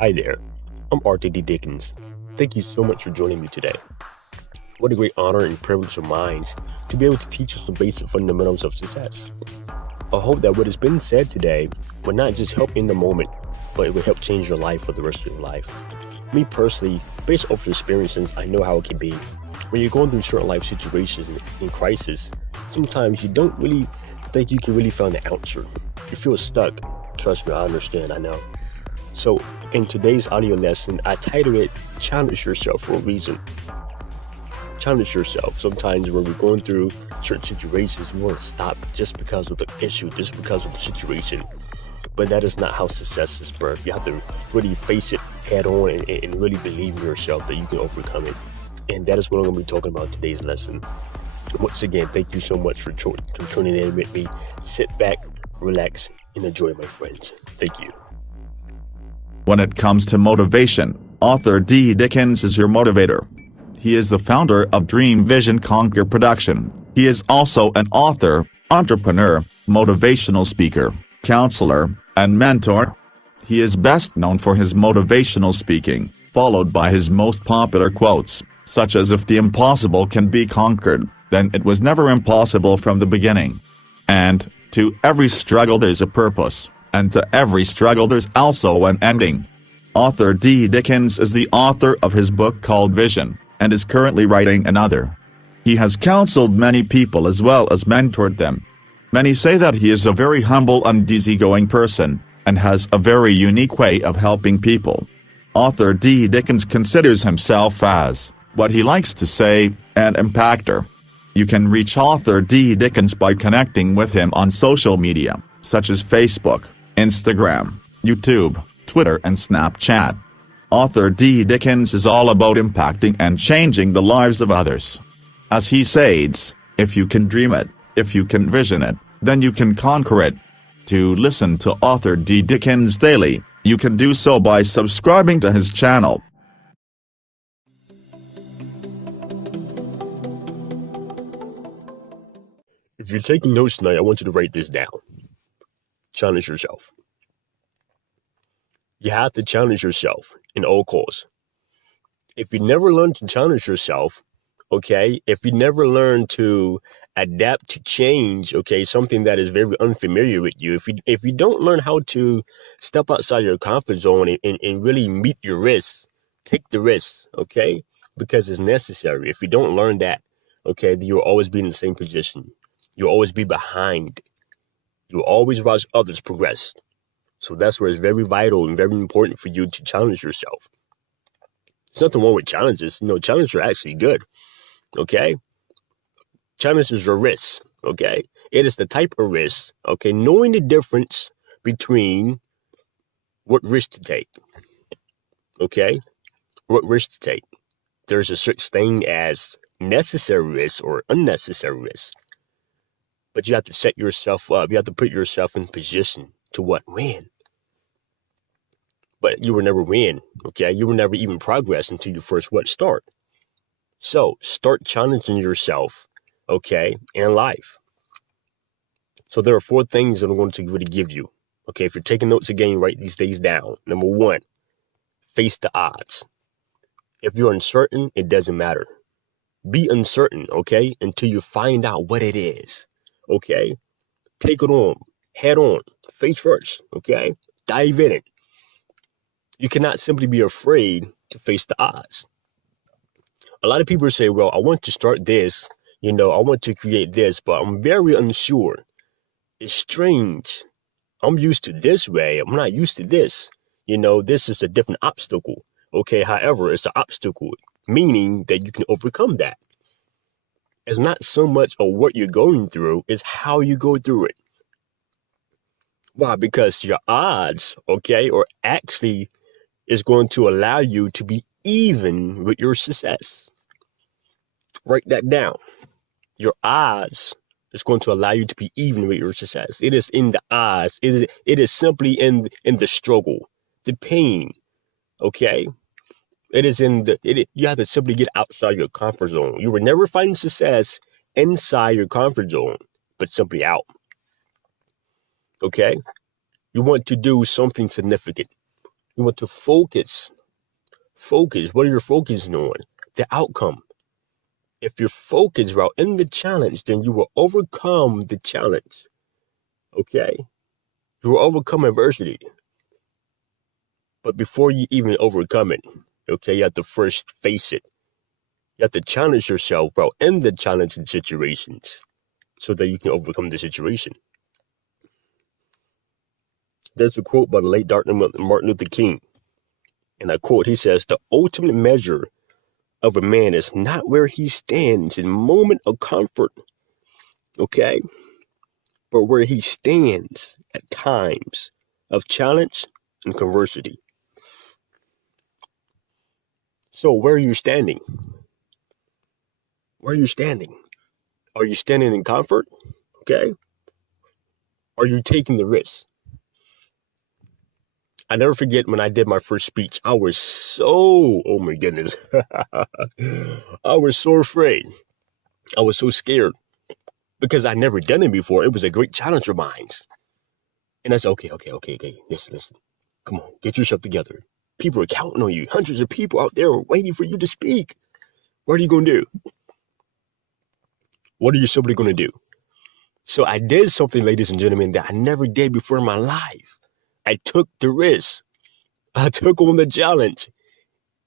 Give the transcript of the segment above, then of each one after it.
Hi there, I'm Arthur D. Dickens. Thank you so much for joining me today. What a great honor and privilege of mine to be able to teach us the basic fundamentals of success. I hope that what has been said today will not just help in the moment, but it will help change your life for the rest of your life. Me personally, based off the experiences, I know how it can be. When you're going through certain life situations in crisis, sometimes you don't really think you can really find the answer. You feel stuck. Trust me, I understand, I know. So, in today's audio lesson, I titled it, Challenge Yourself for a Reason. Challenge yourself. Sometimes when we're going through certain situations, we want to stop just because of the issue, just because of the situation. But that is not how success is birthed. You have to really face it head on and really believe in yourself that you can overcome it. And that is what I'm going to be talking about in today's lesson. Once again, thank you so much for tuning in with me. Sit back, relax, and enjoy, my friends. Thank you. When it comes to motivation, Arthur D. Dickens is your motivator. He is the founder of Dream Vision Conquer Production. He is also an author, entrepreneur, motivational speaker, counselor, and mentor. He is best known for his motivational speaking, followed by his most popular quotes, such as "If the impossible can be conquered, then it was never impossible from the beginning." And, "To every struggle there's a purpose, and to every struggle there's also an ending." Arthur D. Dickens is the author of his book called Vision, and is currently writing another. He has counseled many people as well as mentored them. Many say that he is a very humble and easygoing person, and has a very unique way of helping people. Arthur D. Dickens considers himself as, what he likes to say, an impactor. You can reach Arthur D. Dickens by connecting with him on social media, such as Facebook, Instagram, YouTube, Twitter and Snapchat. Arthur D. Dickens is all about impacting and changing the lives of others. As he says, if you can dream it, if you can vision it, then you can conquer it. To listen to Arthur D. Dickens daily, you can do so by subscribing to his channel. If you're taking notes tonight, I want you to write this down. Challenge yourself. You have to challenge yourself in all costs. If you never learn to challenge yourself, okay, if you never learn to adapt to change, okay, something that is very unfamiliar with you, if you don't learn how to step outside your comfort zone and really meet your risks, take the risks, okay, because it's necessary. If you don't learn that, okay, then you'll always be in the same position. You'll always be behind. You'll always watch others progress. So that's where it's very vital and very important for you to challenge yourself. There's nothing wrong with challenges. Challenges are actually good. Okay? Challenges are risks. Okay? It is the type of risk, okay, knowing the difference between what risk to take. Okay? What risk to take. There's a such thing as necessary risk or unnecessary risk. But you have to set yourself up. You have to put yourself in position to what? Win. But you will never win, okay? You will never even progress until you first start. So start challenging yourself, okay, in life. So there are 4 things that I'm going to really give you. Okay, if you're taking notes again, write these things down. Number 1, face the odds. If you're uncertain, it doesn't matter. Be uncertain, okay, until you find out what it is, okay? Take it on, head on, face first, okay? Dive in it. You cannot simply be afraid to face the odds. A lot of people say, well, I want to start this, I want to create this, but I'm very unsure. It's strange. I'm used to this way. I'm not used to this. This is a different obstacle. Okay, however, it's an obstacle, meaning that you can overcome that. It's not so much of what you're going through, it's how you go through it. Why? Because your odds, okay, or actually is going to allow you to be even with your success. Write that down. Your odds is going to allow you to be even with your success. It is in the odds. It is simply in the struggle, the pain. Okay? It is you have to simply get outside your comfort zone. You will never find success inside your comfort zone, but simply out. Okay? You want to do something significant. You want to focus. Focus. What are you focusing on? The outcome. If you're focused right in the challenge, then you will overcome the challenge. Okay? You will overcome adversity. But before you even overcome it, okay, you have to first face it. You have to challenge yourself while in the challenging situations so that you can overcome the situation. There's a quote by the late Dr. Martin Luther King. And I quote, he says, "The ultimate measure of a man is not where he stands in moment of comfort, okay, but where he stands at times of challenge and adversity." So where are you standing? Where are you standing? Are you standing in comfort? Okay. Are you taking the risk? I never forget when I did my first speech, I was so, oh my goodness, I was so afraid. I was so scared because I never done it before. It was a great challenge of mine. And I said, okay, listen. Come on, get yourself together. People are counting on you. Hundreds of people out there are waiting for you to speak. What are you going to do? What are you simply going to do? So I did something, ladies and gentlemen, that I never did before in my life. I took the risk. I took on the challenge.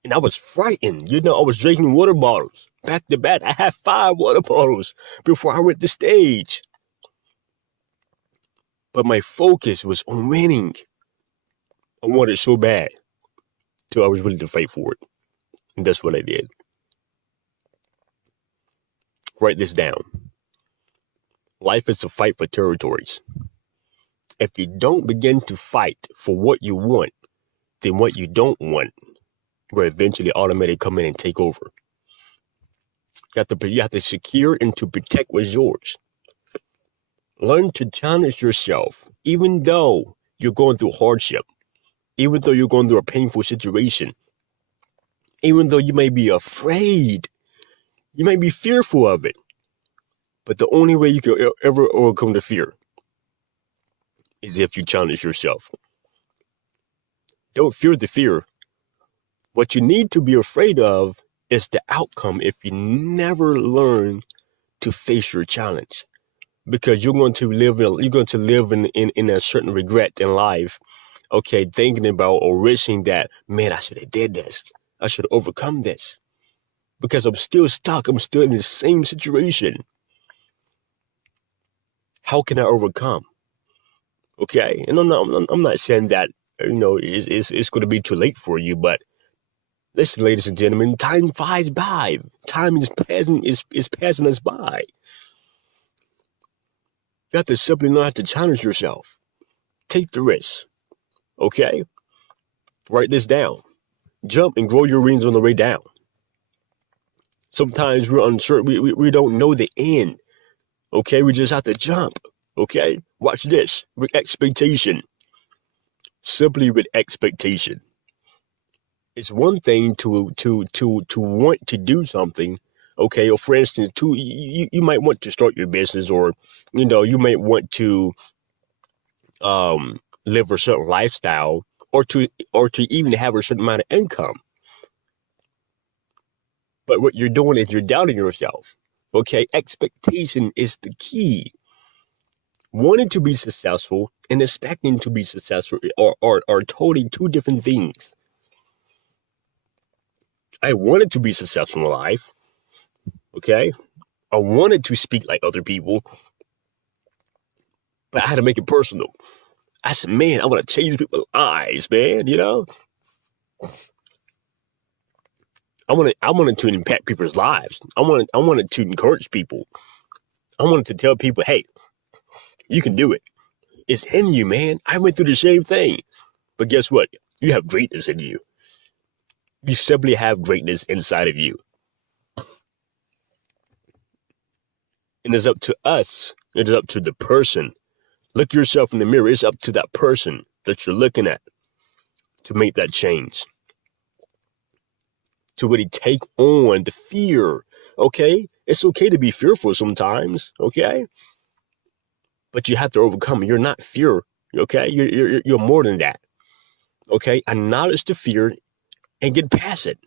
And I was frightened. I was drinking water bottles back to back. I had 5 water bottles before I went to stage. But my focus was on winning. I wanted it so bad. So I was willing to fight for it. And that's what I did. Write this down. Life is a fight for territories. If you don't begin to fight for what you want, then what you don't want will eventually automatically come in and take over. You have to secure and to protect what's yours. Learn to challenge yourself, even though you're going through hardship, even though you're going through a painful situation, even though you may be afraid, you may be fearful of it. But the only way you can ever overcome the fear is if you challenge yourself. Don't fear the fear. What you need to be afraid of is the outcome if you never learn to face your challenge. Because you're going to live in a certain regret in life, okay, thinking about or wishing that, man, I should have did this. I should have overcome this. Because I'm still stuck. I'm still in the same situation. How can I overcome? Okay, and I'm not saying that it's going to be too late for you, but listen, ladies and gentlemen, time flies by. Time is passing us by. You have to simply learn how to challenge yourself. Take the risk. Okay? Write this down. Jump and grow your wings on the way down. Sometimes we're uncertain. We don't know the end. Okay? We just have to jump. Okay? Watch this. With expectation. Simply with expectation. It's one thing to want to do something. Okay, or for instance, you might want to start your business, or you might want to live a certain lifestyle, or to even have a certain amount of income. But what you're doing is you're doubting yourself. Okay, expectation is the key. Wanting to be successful and expecting to be successful are totally two different things. I wanted to be successful in life. Okay, I wanted to speak like other people, but I had to make it personal. I said, man, I want to change people's lives, man. I wanted to impact people's lives. I wanted to encourage people. I wanted to tell people, hey, you can do it. It's in you, man. I went through the same thing. But guess what? You have greatness in you. You simply have greatness inside of you. And it's up to us. It is up to the person. Look yourself in the mirror. It's up to that person that you're looking at to make that change. To really take on the fear. Okay? It's okay to be fearful sometimes. Okay? But you have to overcome it. You're not fear. Okay? You're more than that. Okay, acknowledge the fear and get past it.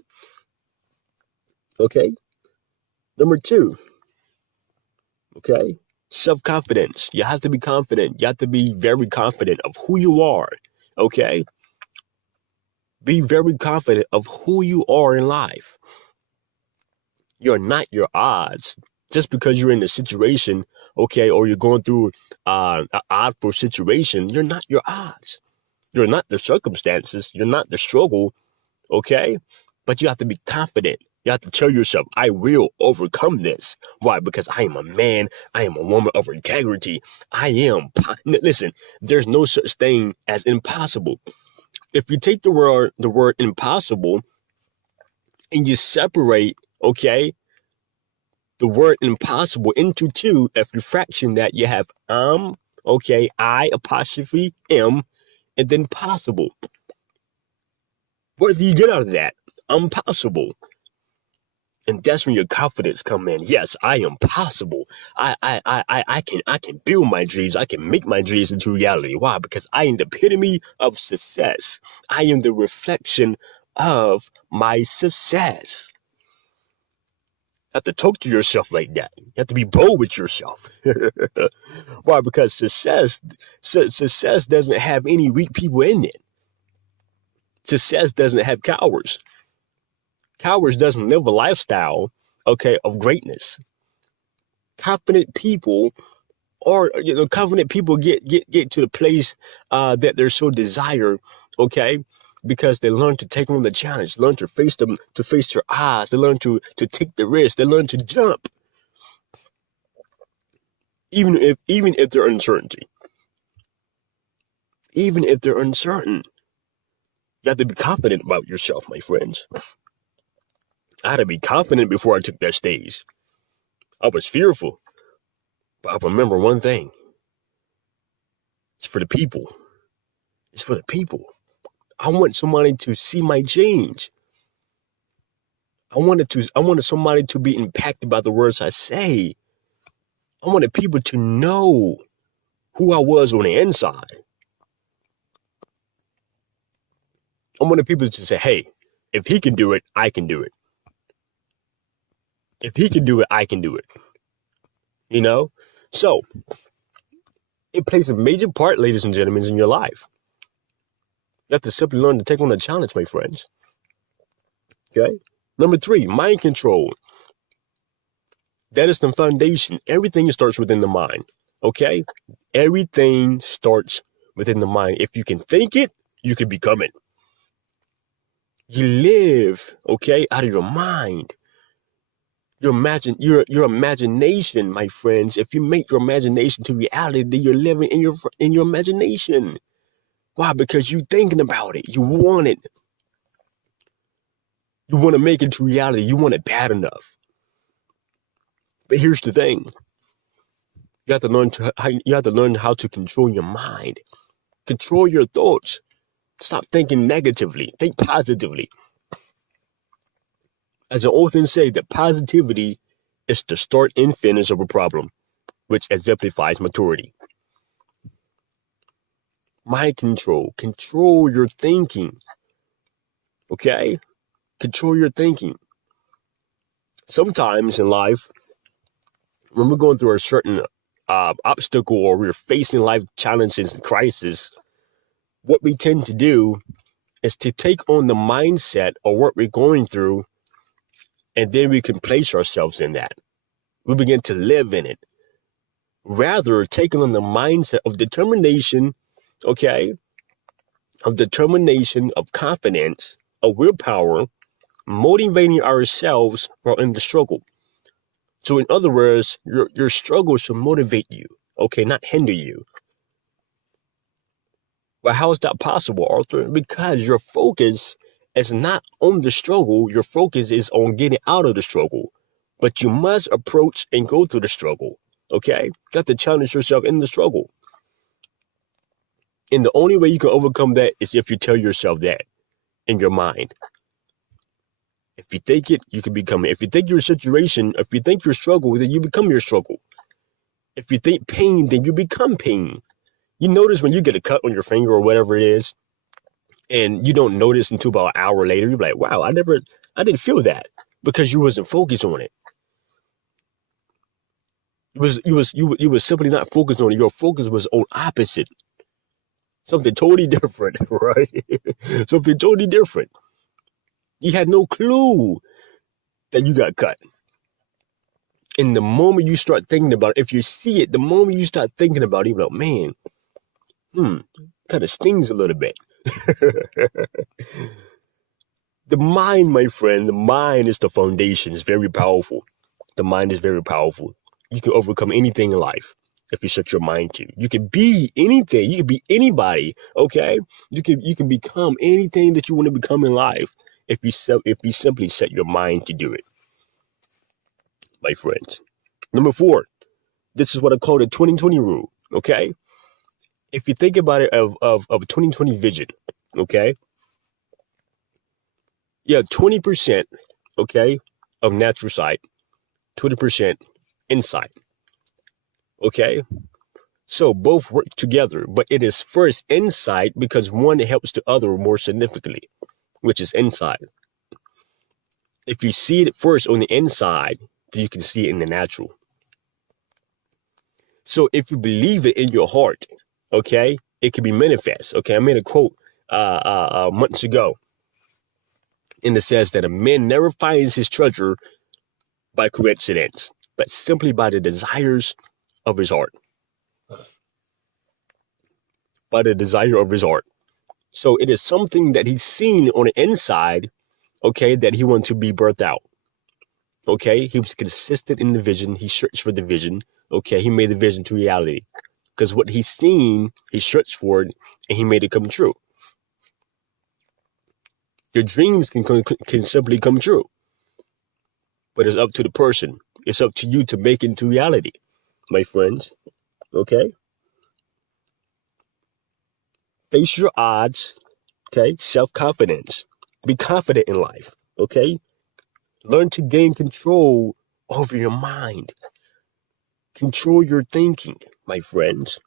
Okay. Number two, okay, self-confidence. You have to be confident. You have to be very confident of who you are. Okay. Be very confident of who you are in life. You're not your odds. Just because you're in a situation, okay, or you're going through an oddful situation, you're not your odds. You're not the circumstances. You're not the struggle, okay? But you have to be confident. You have to tell yourself, I will overcome this. Why? Because I am a man. I am a woman of integrity. Listen, there's no such thing as impossible. If you take the word impossible and you separate, okay, the word impossible into two, if you fraction that, you have okay, I apostrophe M, and then possible. What do you get out of that? Impossible. And that's when your confidence come in. Yes, I am possible. I can build my dreams. I can make my dreams into reality. Why? Because I am the epitome of success. I am the reflection of my success. You have to talk to yourself like that. You have to be bold with yourself. Why? Because success doesn't have any weak people in it. Success doesn't have cowards. Cowards doesn't live a lifestyle, okay, of greatness. Confident people confident people get to the place that they're so desired, okay, because they learn to take on the challenge, learn to face their odds, they learn to take the risk, they learn to jump, even if they're uncertainty, even if they're uncertain. You have to be confident about yourself, my friends. I had to be confident before I took that stage. I was fearful, but I remember one thing. It's for the people. It's for the people. I want somebody to see my change. I wanted somebody to be impacted by the words I say. I wanted people to know who I was on the inside. I wanted people to say, hey, if he can do it, I can do it. If he can do it, I can do it. You know? So, it plays a major part, ladies and gentlemen, in your life. You have to simply learn to take on the challenge, my friends. Okay? Number three, mind control. That is the foundation. Everything starts within the mind. Okay? Everything starts within the mind. If you can think it, you can become it. You live, okay, out of your mind. Your imagination, my friends. If you make your imagination to reality, then you're living in your imagination. Why? Because you're thinking about it. You want it. You want to make it to reality. You want it bad enough. But here's the thing. You have to learn how to control your mind. Control your thoughts. Stop thinking negatively. Think positively. As I often say, that positivity is the start and finish of a problem, which exemplifies maturity. Mind control. Control your thinking. Okay? Control your thinking. Sometimes in life, when we're going through a certain obstacle or we're facing life challenges and crises, what we tend to do is to take on the mindset of what we're going through, and then we can place ourselves in that. We begin to live in it. Rather, taking on the mindset of determination, okay, of determination, of confidence, of willpower, motivating ourselves while in the struggle. So in other words, your struggle should motivate you, okay, not hinder you. But how is that possible, Arthur? Because your focus is not on the struggle, your focus is on getting out of the struggle. But you must approach and go through the struggle, okay? You have to challenge yourself in the struggle. And the only way you can overcome that is if you tell yourself that in your mind. If you think it, you can become it. If you think your situation, if you think your struggle, then you become your struggle. If you think pain, then you become pain. You notice when you get a cut on your finger or whatever it is, And you don't notice until about an hour later. You're like, wow, I didn't feel that because you wasn't focused on it. You was simply not focused on it. Your focus was on opposite, something totally different, right? Something totally different. You had no clue that you got cut. And the moment you start thinking about it, if you see it, the moment you start thinking about it, you're like, man, kind of stings a little bit. The mind, my friend, the mind is the foundation. It's very powerful. The mind is very powerful. You can overcome anything in life if you set your mind to. You can be anything. You can be anybody. Okay, you can become anything that you want to become in life if you simply set your mind to do it, my friends. Number 4. This is what I call the 2020 rule. Okay, if you think about it of 2020 vision. Okay, yeah, 20%. Okay, of natural sight, 20% insight. Okay, so both work together, but it is first insight because one helps the other more significantly, which is insight. If you see it first on the inside, then you can see it in the natural. So if you believe it in your heart, okay, it can be manifest. Okay, I made a quote months ago, and it says that a man never finds his treasure by coincidence, but simply by the desires of his heart. By the desire of his heart. So it is something that he's seen on the inside, okay, that he wants to be birthed out. Okay, he was consistent in the vision. He searched for the vision. Okay, he made the vision to reality because what he's seen, he searched for it and he made it come true. Your dreams can simply come true, but it's up to the person. It's up to you to make it into reality, my friends. Okay, face your odds. Okay, self confidence. Be confident in life. Okay, learn to gain control over your mind. Control your thinking, my friends,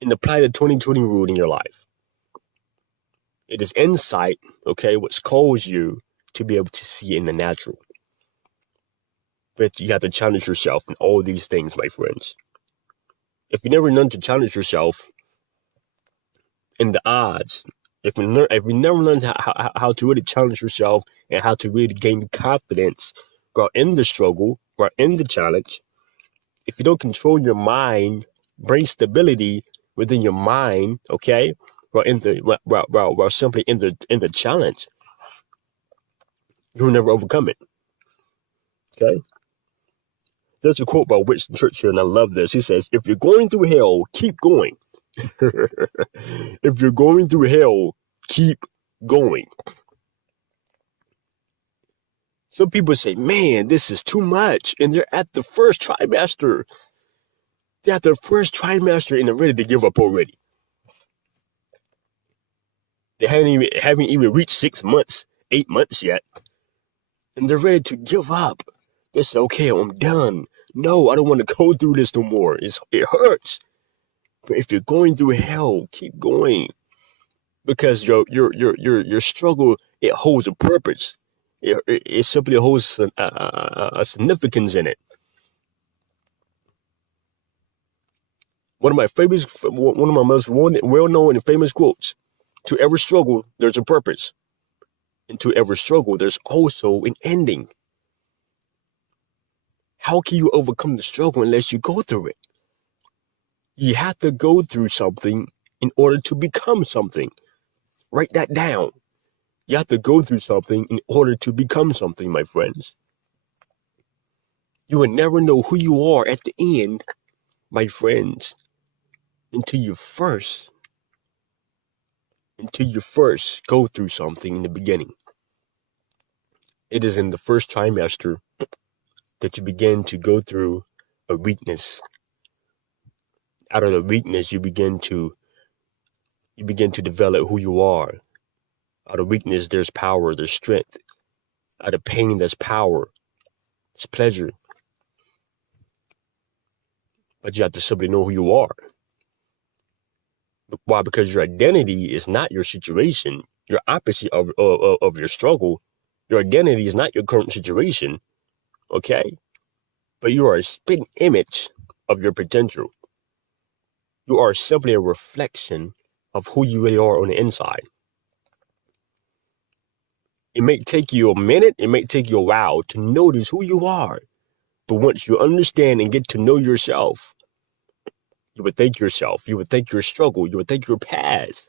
and apply the 2020 rule in your life. It is insight, okay, which calls you to be able to see in the natural. But you have to challenge yourself in all these things, my friends. If you never learn to challenge yourself in the odds, if you never learn how to really challenge yourself and how to really gain confidence while in the struggle, while in the challenge, if you don't control your mind, brain stability within your mind, okay, while simply in the challenge, you'll never overcome it. Okay. There's a quote by Winston Churchill, and I love this. He says, "If you're going through hell, keep going. If you're going through hell, keep going." Some people say, "Man, this is too much," and they're at the first trimester. They're at their first trimester, and they're ready to give up already. They haven't even reached 6 months, 8 months yet, and they're ready to give up. They say, "Okay, I'm done. No, I don't want to go through this no more. It hurts." But if you're going through hell, keep going because your struggle, it holds a purpose. It simply holds a significance in it. One of my most well-known and famous quotes: "To every struggle, there's a purpose, and to every struggle, there's also an ending." How can you overcome the struggle unless you go through it? You have to go through something in order to become something. Write that down. You have to go through something in order to become something, my friends. You will never know who you are at the end, my friends, until you first go through something in the beginning. It is in the first trimester that you begin to go through a weakness. Out of the weakness, you begin to develop who you are. Out of weakness, there's power, there's strength. Out of pain, there's power, it's pleasure. But you have to simply know who you are. Why? Because your identity is not your situation. Your opposite of your struggle. Your identity is not your current situation. Okay? But you are a spitting image of your potential. You are simply a reflection of who you really are on the inside. It may take you a minute, it may take you a while to notice who you are. But once you understand and get to know yourself, you would thank yourself, you would thank your struggle, you would thank your past,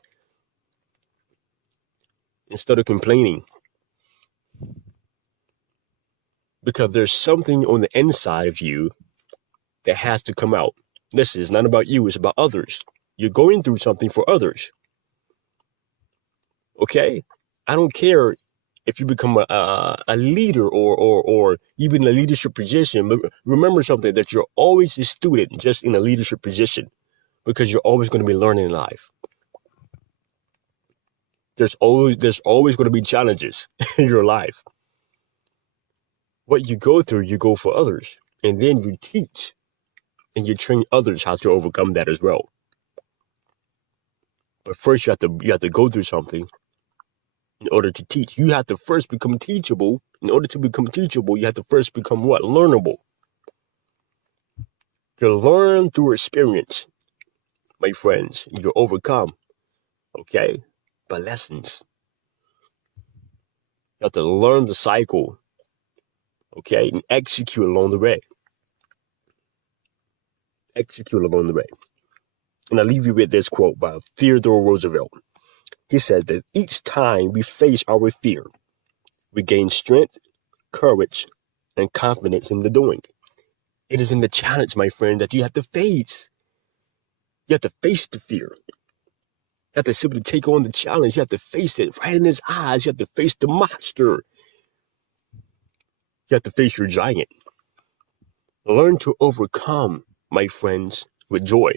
instead of complaining. Because there's something on the inside of you that has to come out. This is not about you, it's about others. You're going through something for others. Okay? I don't care if you become a leader or even a leadership position. But remember something, that you're always a student just in a leadership position, because you're always going to be learning in life. There's always going to be challenges in your life. What you go through, you go for others. And then you teach and you train others how to overcome that as well. But first you have to go through something in order to teach. You have to first become teachable. In order to become teachable, you have to first become what? Learnable. You learn through experience, my friends. You overcome, okay, by lessons. You have to learn the cycle, okay, and execute along the way. Execute along the way. And I'll leave you with this quote by Theodore Roosevelt. He says that each time we face our fear, we gain strength, courage, and confidence in the doing. It is in the challenge, my friend, that you have to face. You have to face the fear. You have to simply take on the challenge. You have to face it right in his eyes. You have to face the monster. You have to face your giant. Learn to overcome, my friends, with joy.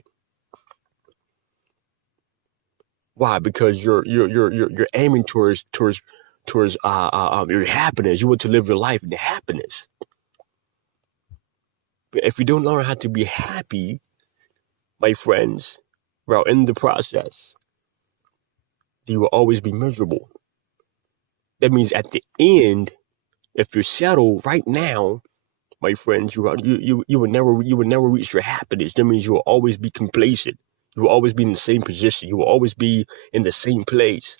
Why? Because you're aiming towards your happiness. You want to live your life in happiness. But if you don't learn how to be happy, my friends, well, in the process, you will always be miserable. That means at the end, if you're settled right now, my friends, you will never reach your happiness. That means you will always be complacent. You will always be in the same position. You will always be in the same place,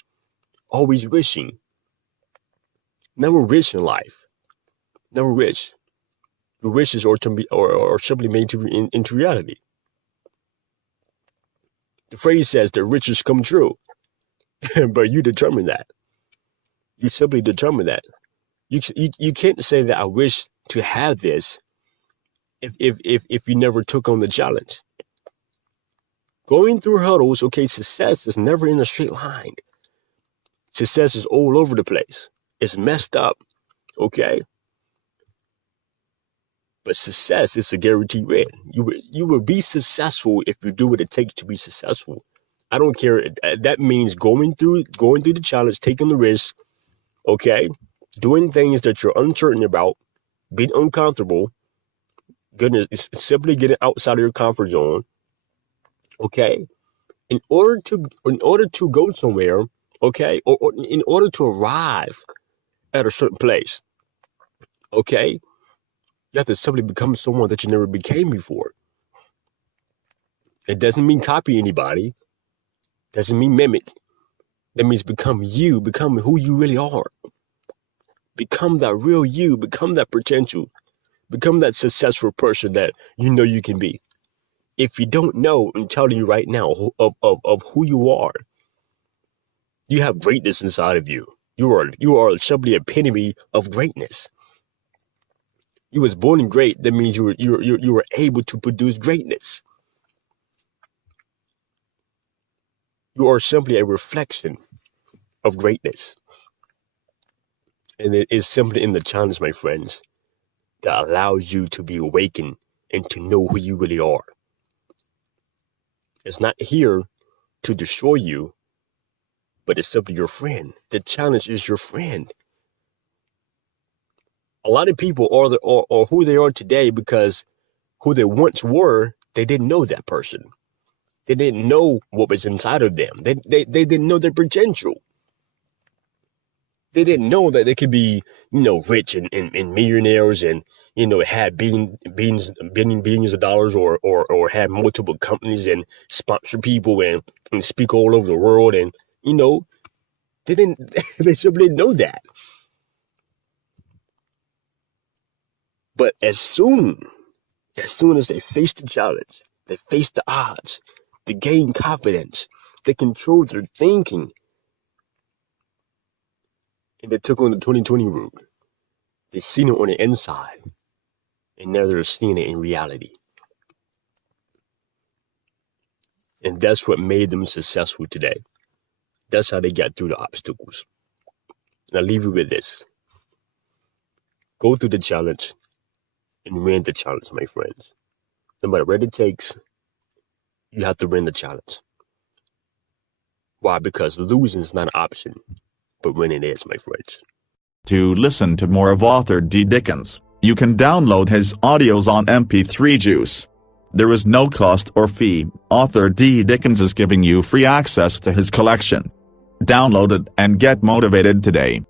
always wishing. Never rich in life. Never rich. Your wishes are simply made to be into reality. The phrase says that riches come true, but you determine that. You simply determine that. You can't say that I wish to have this if you never took on the challenge. Going through hurdles, okay, success is never in a straight line. Success is all over the place. It's messed up, okay? But success is a guaranteed win. You will be successful if you do what it takes to be successful. I don't care. That means going through the challenge, taking the risk, okay? Doing things that you're uncertain about, being uncomfortable, simply getting outside of your comfort zone, okay? In order to go somewhere, okay, or in order to arrive at a certain place, okay, you have to simply become someone that you never became before. It doesn't mean copy anybody. Doesn't mean mimic. That means become you, become who you really are. Become that real you, become that potential, become that successful person that you know you can be. If you don't know, I'm telling you right now, of who you are, you have greatness inside of you. You are simply an epitome of greatness. You was born great. That means you were able to produce greatness. You are simply a reflection of greatness. And it is simply in the challenge, my friends, that allows you to be awakened and to know who you really are. It's not here to destroy you, but it's simply your friend. The challenge is your friend. A lot of people are who they are today because who they once were, they didn't know that person. They didn't know what was inside of them. They didn't know their potential. They didn't know that they could be, rich and millionaires and, had billions of dollars or have multiple companies and sponsor people and speak all over the world. And, they simply didn't know that. But as soon as they faced the challenge, they faced the odds, they gained confidence, they controlled their thinking, and they took on the 2020 route. They seen it on the inside, and now they're seeing it in reality. And that's what made them successful today. That's how they got through the obstacles. And I'll leave you with this. Go through the challenge and win the challenge, my friends. No matter what it takes, you have to win the challenge. Why? Because losing is not an option, but winning is, my friends. To listen to more of author D. Dickens, you can download his audios on MP3 Juice. There is no cost or fee. Author D. Dickens is giving you free access to his collection. Download it and get motivated today.